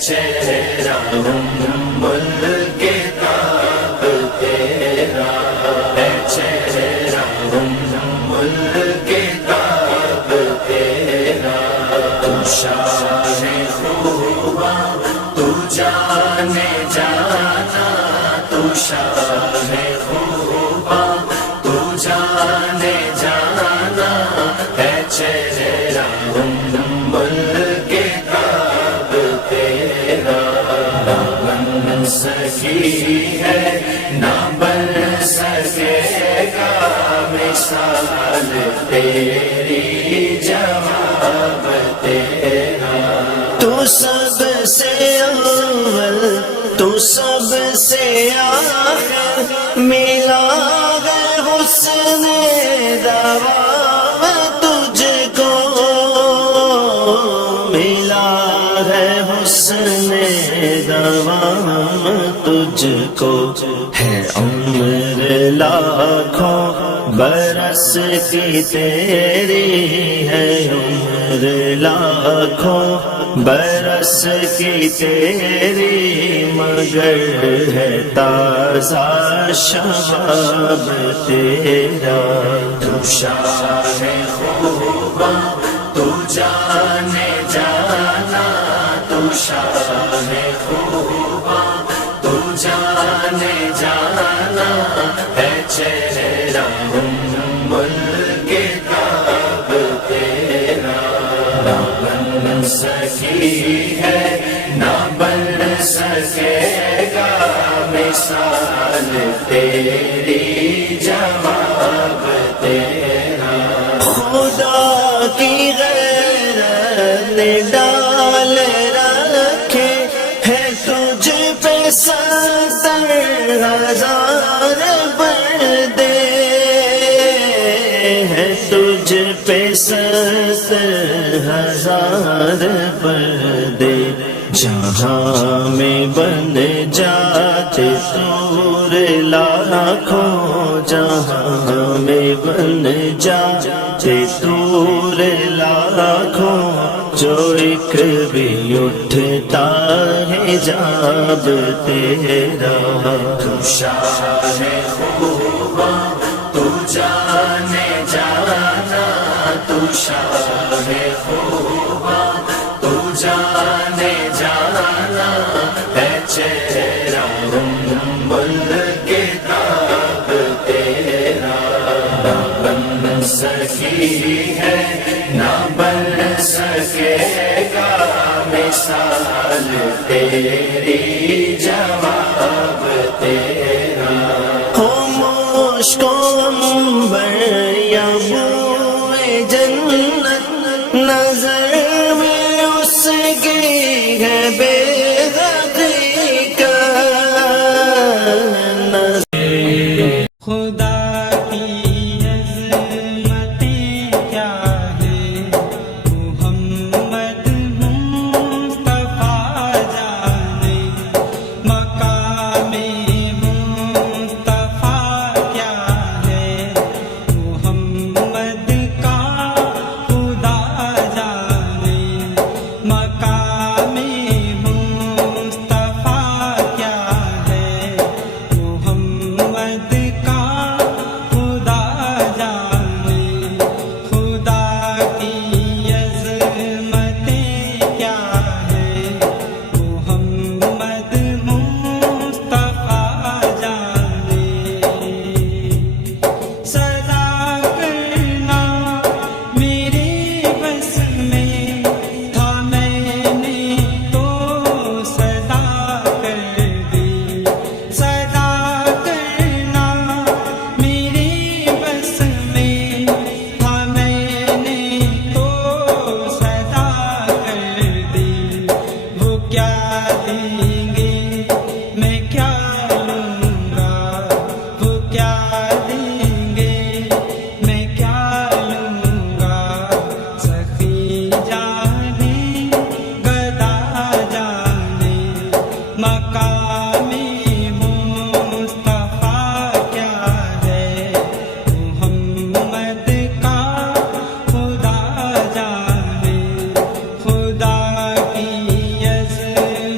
چہرہ ملک کعب تیرا، ہے چہرہ ملک کعب تیرا، تو شاہ خوباں تو جانے جانا، تو شاہ خوباں تو جانے جانا، ہے چہرہ ملک کعب تیرا، نہ بن سکی ہے نہ بن سکے گا مثال تیری جواب تیرا، تو سب سے اول تو سب سے آخر، ملا ہے حسن دوام تجھ کو، ملا ہے حسن دوام تجھ کو، ہے عمر لاکھوں برس کی تیری، ہے عمر لاکھوں برس کی تیری، مگر ہے تازہ شباب تیرا، تو شاہ خوباں تو جانے جانا، تو شاہ خوباں تو جانے جانا، ہے چہرہ ملک کعب تیرا، نہ بن سکی ہے نہ بن سکے گا مثال تیری جواب تیرا، خدا کی غیرت نے ڈال رکھے ہے تجھ پہ 70,000 پردے، ہے تجھ پہ 70,000 پردے، جہاں میں بن جاتے طور لاکھوں، جہاں میں بن جاتے طور لاکھوں، جو ایک بھی اٹھتا ہے جاب تیرا، تو شاہ خوباں تو جانے جانا، تو شاہ خوباں تو جانے جانا، ہے چہرہ ملک کعب تیرا، نہ بن سکی ہے نہ بن سکے گا مثال تیری جواب تیرا، ہو مشک و عنبر یا بوئے جنت، نظر میں اس کی ہے بے حقیقت، خدا کی عظمتیں کیا ہے، محمد مصطفیٰ جانے، مقام مصطفیٰ کیا ہے، محمد کا خدا جانے، مقام مصطفیٰ کیا ہے، محمد کا خدا جانے، خدا کی عظمتیں کیا ہے، محمد مصطفیٰ جانے، سزا کرنا میرے بس میں تھا، میں نے تو سزا کر دی، سزا کرنا میرے بس میں تھا، میں نے تو سزا کر دی، وہ کیا دیں گے میں کیا لوں گا، وہ کیا دیں گے میں کیا لوں گا، سخی جانے گدا جانے، مقام مصطفیٰ کیا ہے، محمد کا خدا جانے، خدا کی عظمت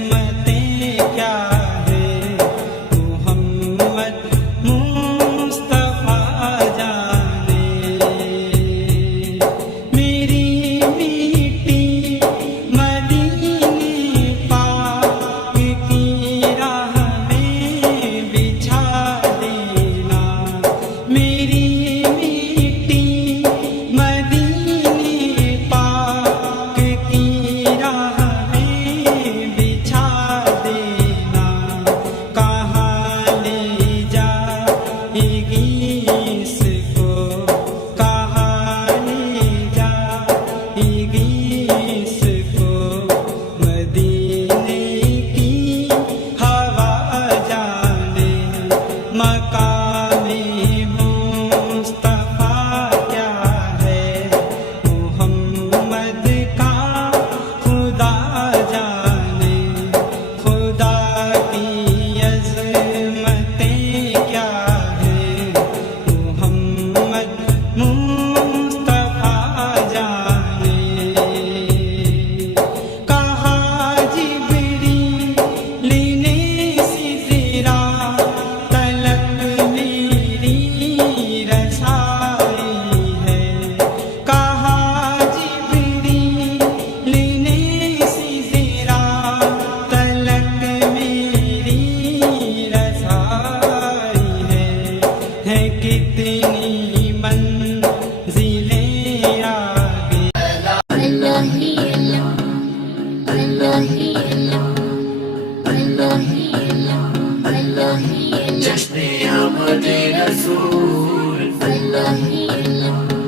جشن آمد رسول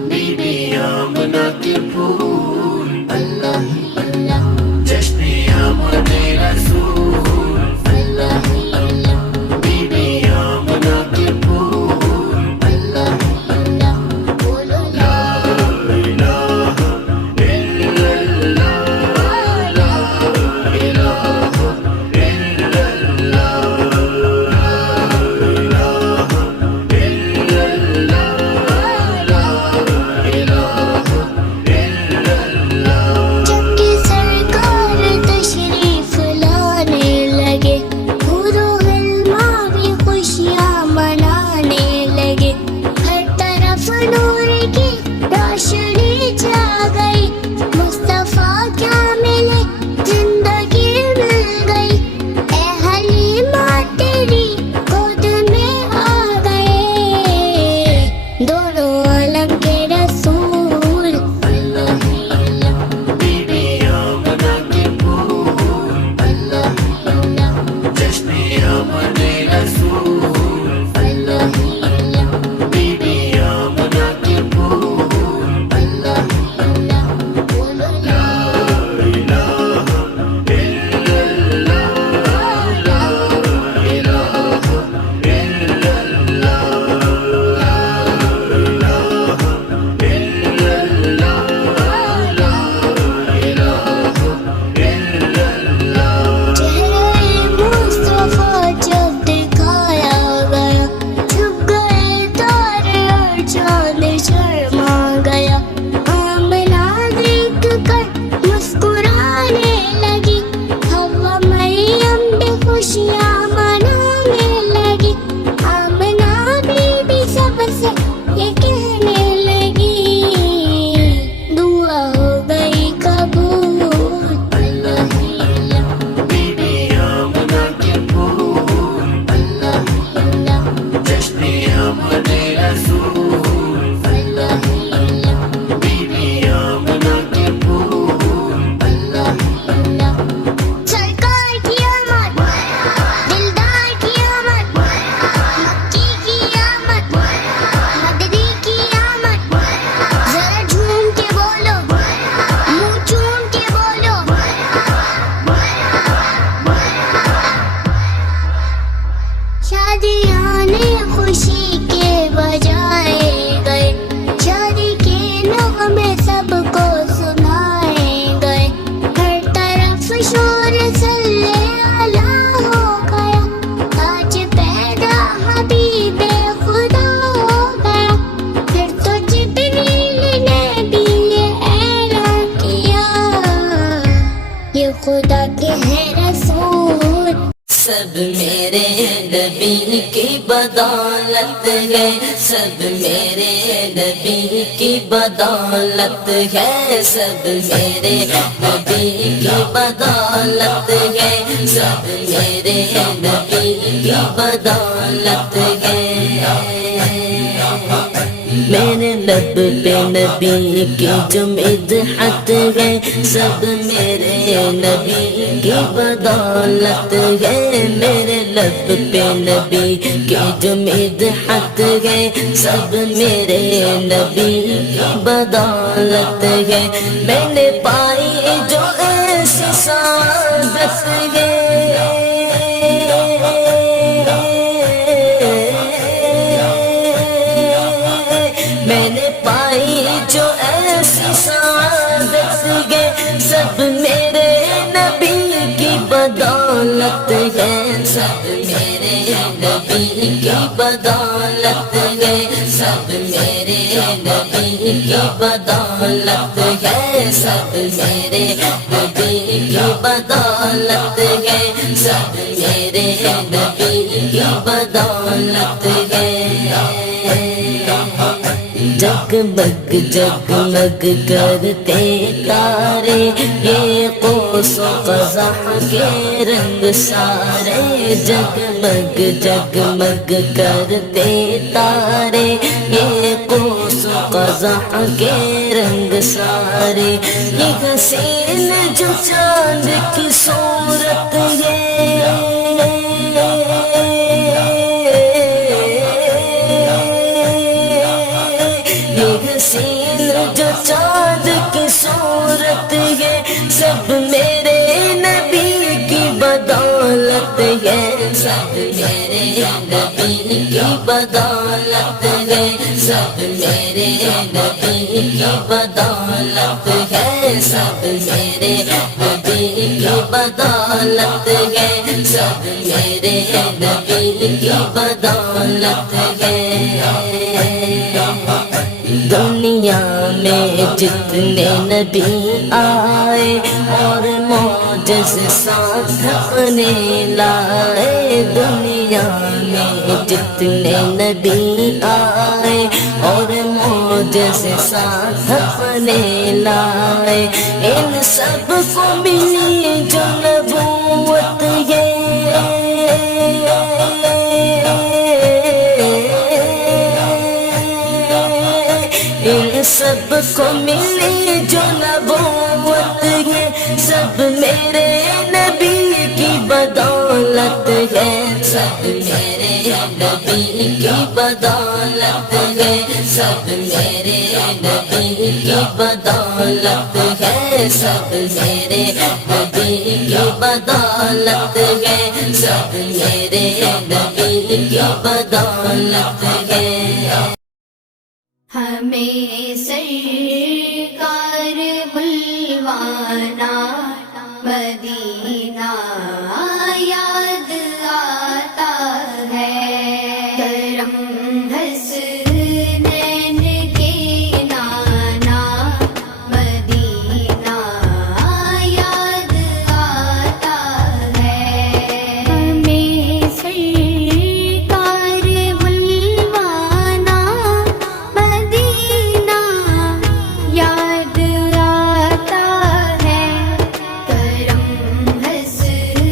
بی بی آمنہ کے پھول جشن آمد رسول بی بی آمنہ کے پھول لا الہ الا اللہ لا الہ الا جب کہ سرکار تشریف لانے لگے حور غلما بھی خوشیاں منانے لگے ہر طرف نور کی روشنی چھا گئی مصطفیٰ کیا ملے زندگی مل گئی اے حلیمہ تیری گود میں آ گئے دونوں عالم کے رسول بی بی آمنہ کے پھول جشن آمد رسول بی بی آمنہ کے پھول لا الہ الا اللہ لا الہ الا چہرے مصطفیٰ جب دکھایا گیا چھپ گئے تارے اور چاند شرما گیا آمنہ دیکھ کر مسکرانے لگی حوا مریم بھی خوشیاں منانے لگی آمنہ بی بی سب سے یہ کہنے لگی دعا ہو گئی قبول بی بی آمنہ کے پھول جشن آمد رسول بی بی آمنہ کے پھول سرکار کی آمد دلدار کی آمد مکی کی آمد مدنی کی آمد ذرا جھوم کے بولو منہ چوم کے بولو شادیاں نے خوشی کے بجائے گئے شادی کے نغمے سب کو سنائے گئے ہر طرف شور صلی اللہ ہو گیا آج پیدا حبیب خدا ہو گیا پھر تو جبریل نے بھی یہ اعلان کیا یہ خدا کے ہیں رسول سب میرے نبی کی بدولت ہے سب میرے نبی کی بدولت ہے سب میرے نبی کی بدولت ہے سب میرے نبی کی بدولت ہے میرے لب پہ نبی کی جو مدحت ہے سب میرے نبی کی بدولت ہے میرے لب پہ نبی کی جو مدحت ہے سب میرے نبی کی بدولت ہے میں نے پائی جو ایسی سعادت ہے میں نے پائی جو ایسی سعادت ہے سب میرے نبی کی بدولت ہے سب میرے نبی کی بدولت ہے سب میرے نبی کی بدولت ہے سب میرے نبی کی بدولت ہے سب میرے نبی کی بدولت ہے جگمگ جگمگ کرتے تارے یہ قوس و قزح کے رنگ سارے جگمگ جگمگ کرتے تارے یہ قوس و قزح کے رنگ سارے یہ حسین جو چاند کی سو ہے سب میرے نبی کی بدولت ہے سب میرے نبی کی بدولت ہے سب میرے نبی کی بدولت ہے سب میرے نبی کی بدولت ہے دنیا میں جتنے نبی آئے اور معجزات اپنے لائے دنیا میں جتنے نبی آئے اور معجزات اپنے لائے ان سب کو ملی جو نبوت ہے ان سب کو ملی جو نبوت ہے سب میرے نبی کی بدولت ہے سب میرے نبی کی بدولت ہے سب میرے نبی کی بدولت ہے سب میرے نبی کی بدولت ہے سب میرے نبی کی بدولت ہے ہمیں سرکار بلوانا مدینہ یاد آتا ہے کرم حسنین کے نانا مدینہ یاد آتا ہے ہمیں سرکار بلوانا مدینہ یاد آتا ہے کرم حسنین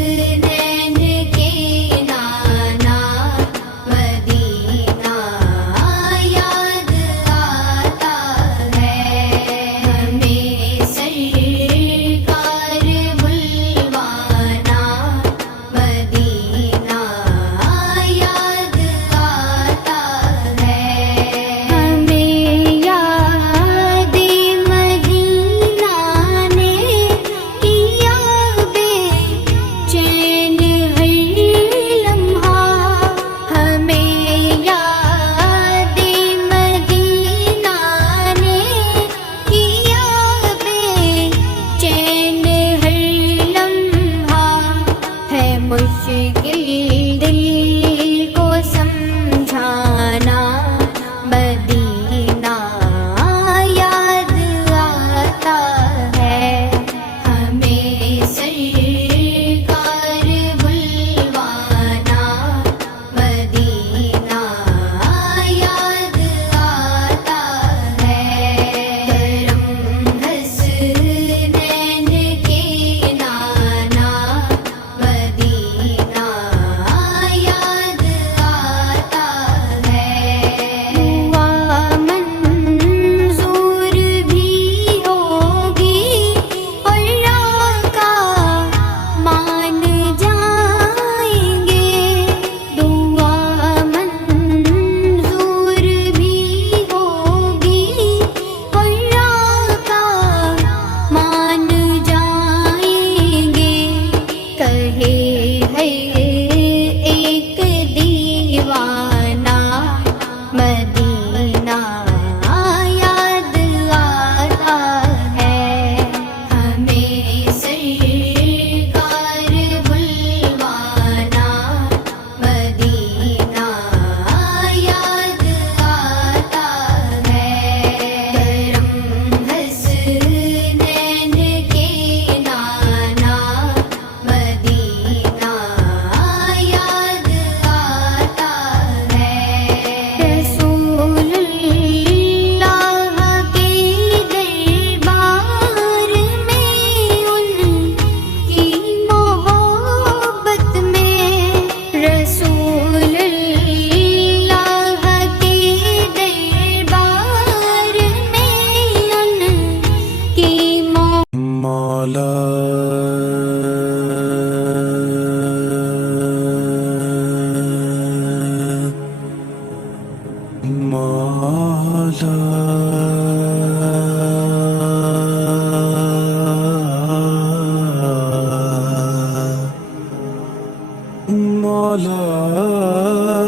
مولا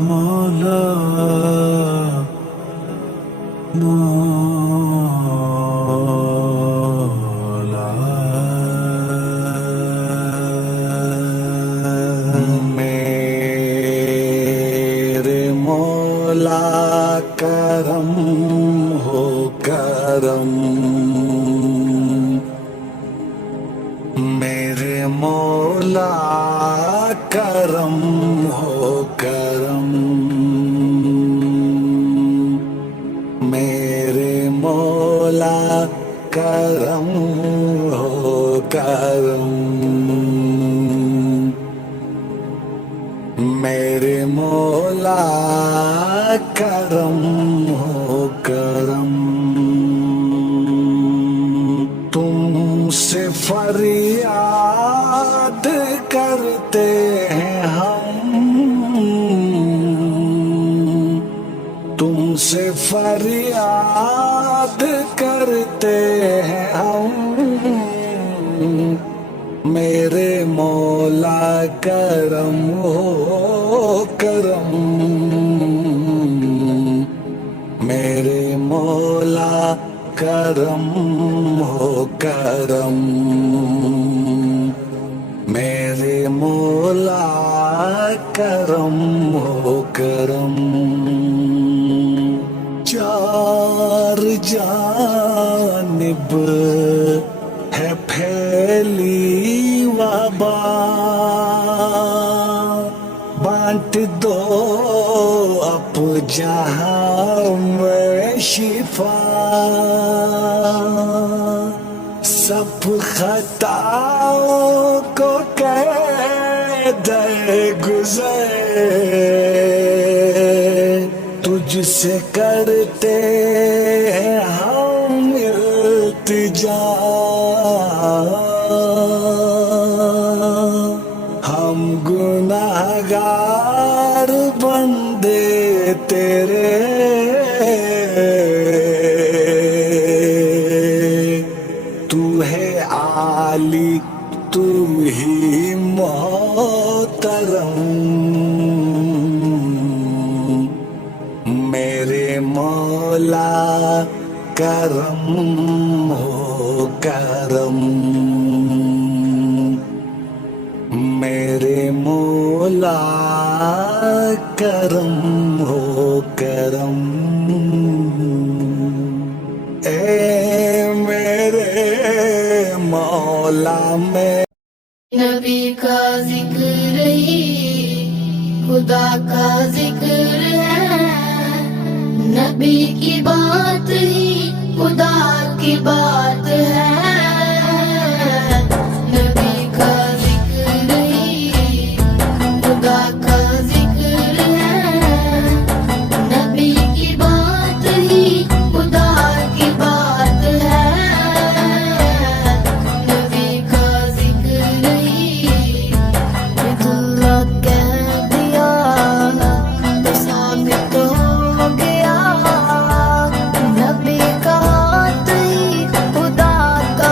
مولا میرے مولا کرم ہو کرم میرے مولا کرم ہو کرم میرے مولا کرم ہو کرم میرے مولا کرم ہو کرم تم سے فریاد کرتے ہیں ہم تم سے فریاد کرتے ہیں ہم میرے مولا کرم ہو کرم میرے مولا کرم ہو کرم میرے مولا کرم ہو کرم چار جانب ہے پھیلی وبا بانٹ دو اب جہاں میں شفا سب خطاؤں کو کہہ دے گزر تجھ سے کرتے ہیں ہم التجا ہم گناہگار بندے تیرے تو ہے عالی تو ہی محترم میرے مولا کرم ہو کرم میرے مولا کرم ہو کرم اے میرے مولا میں نبی کا ذکر ہی خدا کا ذکر ہے نبی کی بات ہی خدا کی بات ہے نبی کا ذکر ہی خدا کا ذکر ہے نبی کی بات ہی خدا کی بات ہے نبی کا ذکر ہی اللہ کہہ دیا تو ثابت ہو گیا نبی کا ہاتھ ہی خدا کا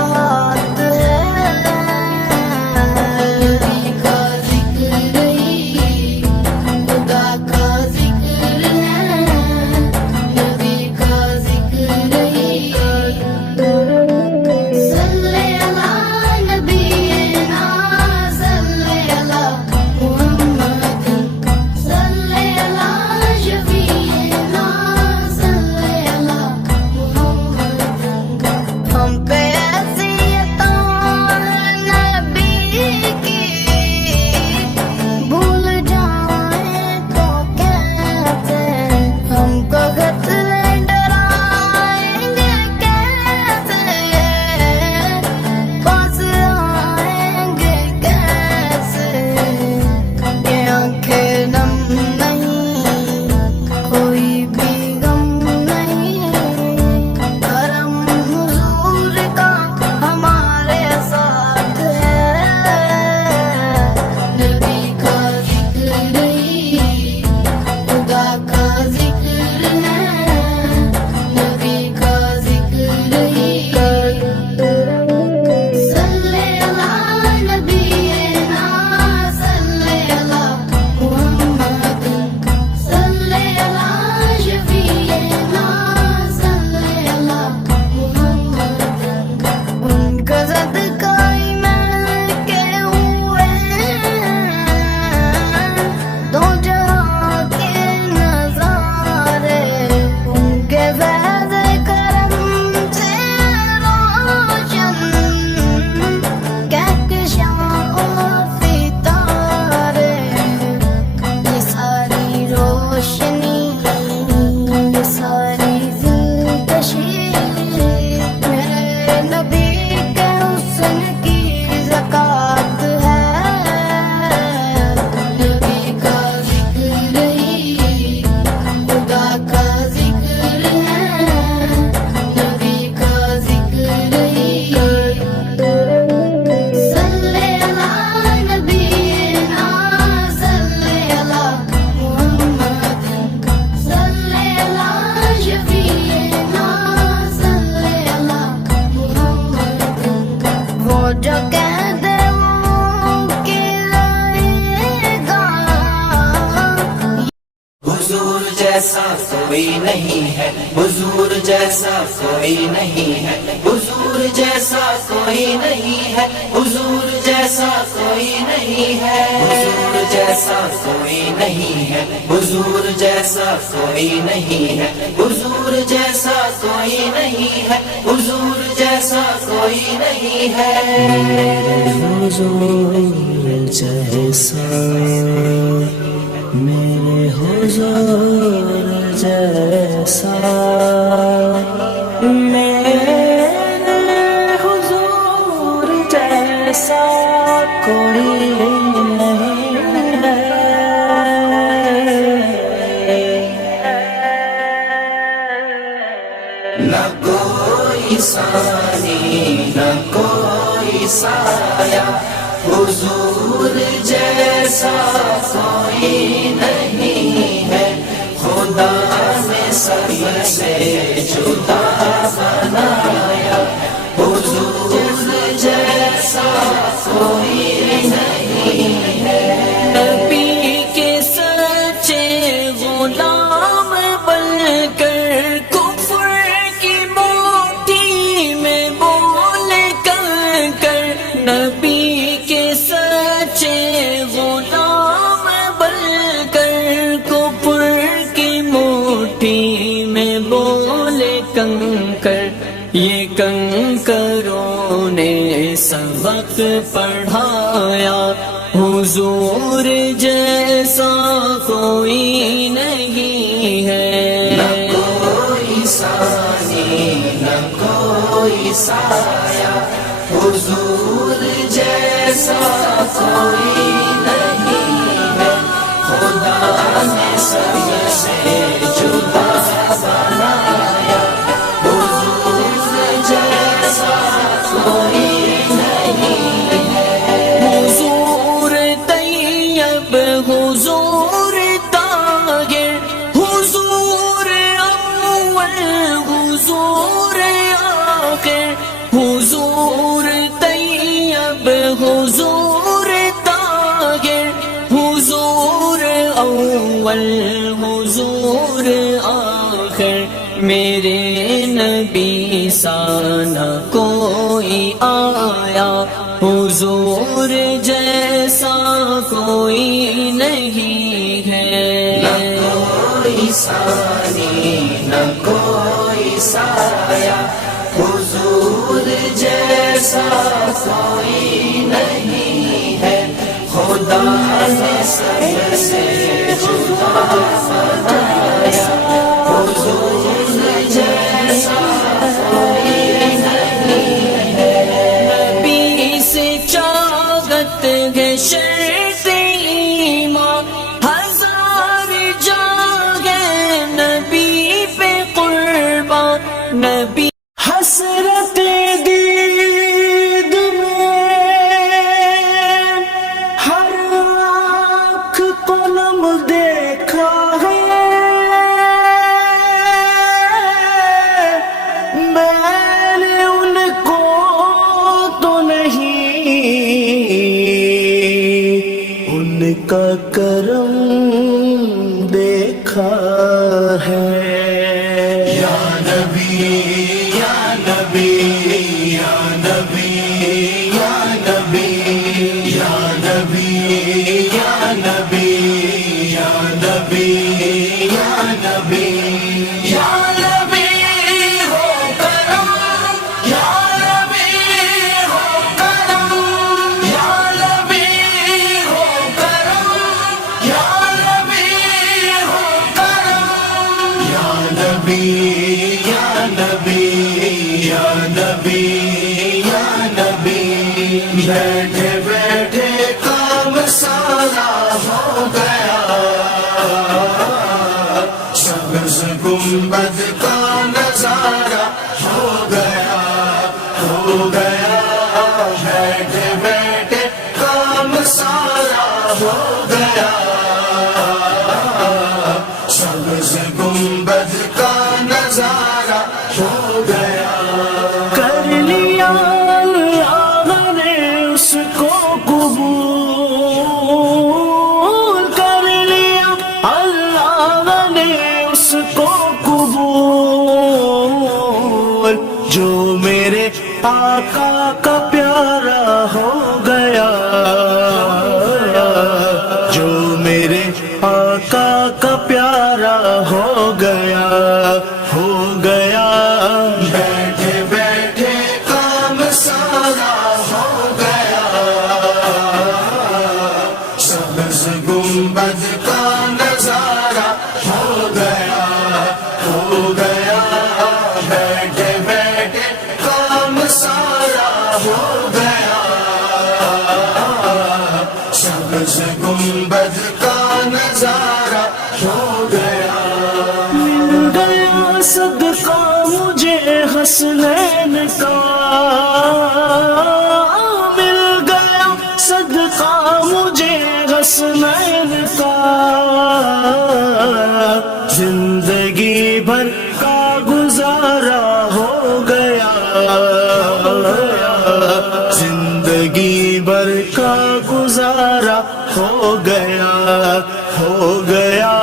جو کہہ دے ممکن رہے گا. حضور جیسا کوئی نہیں ہے، حضور جیسا کوئی نہیں ہے، حضور جیسا کوئی نہیں ہے، حضور جیسا کوئی نہیں ہے، حضور جیسا کوئی نہیں ہے، حضور جیسا کوئی نہیں ہے، حضور جیسا کوئی نہیں ہے، حضور جیسا کوئی نہیں ہے. حضور جیسا میرے حضور جیسا میرے حضور جیسا کوئی نہیں ہے. نہ کوئی ثانی نہ کوئی سایہ، حضور جیسا کوئی نہیں ہے. خدا نے سب سے جدا بنایا، حضور جیسا کوئی نہیں ہے. نبی کے سچے غلام بن کر کفر کی موٹی میں بول کر نبی کے سچے غلام بن کر کفر کی موٹی میں بول کنکر. یہ کنکروں نے سبق پڑھایا، حضور جیسا کوئی نہیں ہے. نہ کوئی ثانی نہ کوئی سایہ، حضور جیسا کوئی نہیں ہے. خدا نے سب سے جدا بنایا، حضور جیسا کوئی نہیں ہے. حضور طیب، حضور طاہر، حضور اول، حضور آخر، حضور طیب، حضور طاہر، حضور اول، حضور آخر. میرے نبی سا نہ کوئی آیا، حضور جیسا کوئی نہیں ہے. نہ کوئی ثانی نہ کوئی سایہ، حضور جیسا کوئی نہیں ہے. خدا نے سب سے جدا بنایا، حضور جیسا کوئی نہیں ہے. نبی سے چاہت ہے شرط ایمان، ہزار جاگے نبی پہ قربان. نبی حسرت دید میں ہر آنکھ کو نم دیکھا ہے، میں نے ان کو تو نہیں، ان کا کرم دیکھا ہے. یا نبی یا نبی یا نبی یا نبی یا نبی یا نبی یا نبی یا نبی یا نبی ہو کرم، یا نبی ہو کرم، یا نبی ہو کرم، یا نبی ہو کرم. یا نبی یا نبی یا نبی یا نبی. بیٹھے بیٹھے کام سارا ہو گیا، سبز گنبد کا نظارہ ہو گیا، ہو گیا. بیٹھے بیٹھے کام سارا ہو گیا، سبز گنبد کا نظارہ ہو گیا. کر لیا اللہ نے آقا کا پیارا ہو گیا، جو میرے آقا کا پیارا ہو گیا، ہو گیا۔ بیٹھے بیٹھے کام سارا ہو گیا، سبز گنبد کا نظارہ ہو گیا، ہو گیا۔ بیٹھے بیٹھے کام سارا ہو گیا، سبز گنبد کا نظارہ ہو گیا۔ مل گیا صدقہ مجھے حسنین کا، مل گیا صدقہ مجھے حسنین کا، زندگی بھر کا گزارا ہو گیا، زندگی بھر کا گزارا ہو گیا، ہو گیا۔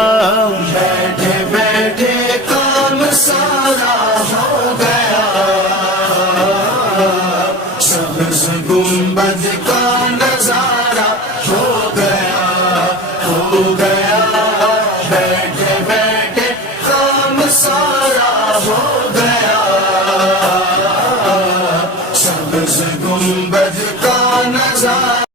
بیٹھے بیٹھے کام سارا ہو گیا، سبز گنبد کا نظارہ ہو گیا، ہو گیا۔ بیٹھے بیٹھے کام سارا ہو گیا، سبز گنبد کا نظارہ